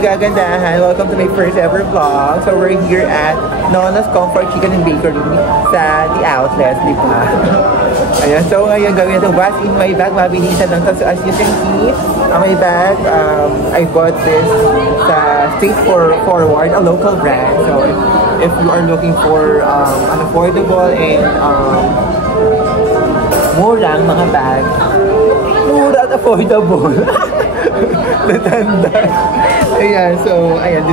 kagandahan! Welcome to my first ever vlog. So we're here at Nona's Comfort Chicken and Bakery sa The Outlet, di ba? Ayan, so ngayon gawin natin what's in my bag. Mabilisan lang. So as you can see, my bag, I bought this sa Street Forward, a local brand. So if you are looking for an affordable and murang mga bag, mura at affordable. Natanda. Ayan, so, ayan,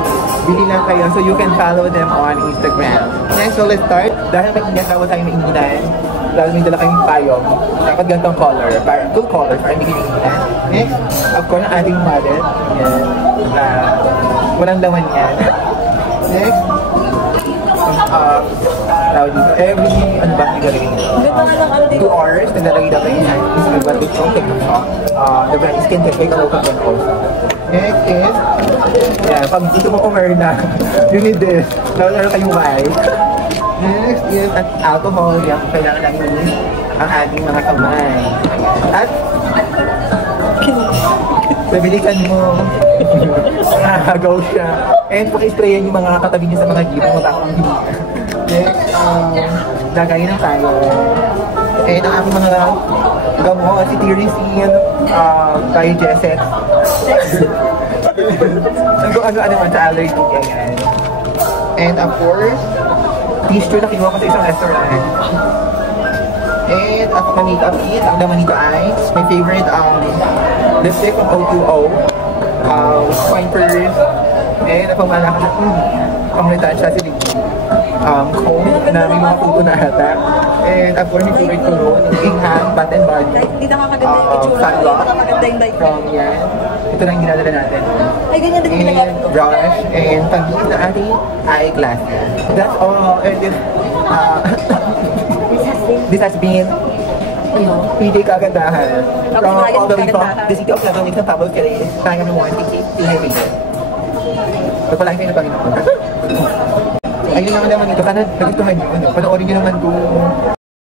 bili lang kayo. So, you can follow them on Instagram. Next, so let's start. Dahil mag-ingat ako tayo mainginan, dahil may dala kayong payong, dapat ganitong color, para two colors, para hindi mainginan. Next, of course, ang ating wallet. Ayan. Walang laman yan. Next, every, ano ba, naglalagay nito? 2 hours, naglalagay na kayo yan. Is advantage from TikTok. The brand is Skin Cafe, local brand also. Next is, yeah, pag dito mo kumain na, you need this. Lalo kayong wipe. Next is, at alcohol, yan, kailangan lang yun ang ating mga kamay. At, pabilikan mo. Go siya. And pag-sprayan yung mga katabi niya sa mga jeep, matakang hindi. Next, lagayin na tayo. And ang aking mga gamot, si Tirisin, tayo Jesset. Ano-ano naman sa allergy, ganyan. And of course, tissue na kinuha ko sa isang restaurant. And at makeup kit, ang laman nito ay my favorite lipstick from O2O. Fine Purse. And ang pangmalaki na pang-retouch sa silig. Comb na may mga puto na ata. And of course, yung favorite cologne, yung Gingham, Bath and Body. Hindi nakakaganda yung itsura. Hindi nakakaganda yung light. From yan. Ito lang ginadala natin. Ay, ganyan din yung And brush. And pag-ibig na ating eyeglasses. That's all. And this has been PJ Kagandahan. From all the way from the city of Lebanon ng Pablo Queres. Kaya mo mga tiki-tiki. Pagpalain kayo na Panginoon. Ayun naman naman ito. Sana nagustuhan nyo. Panoorin nyo naman kung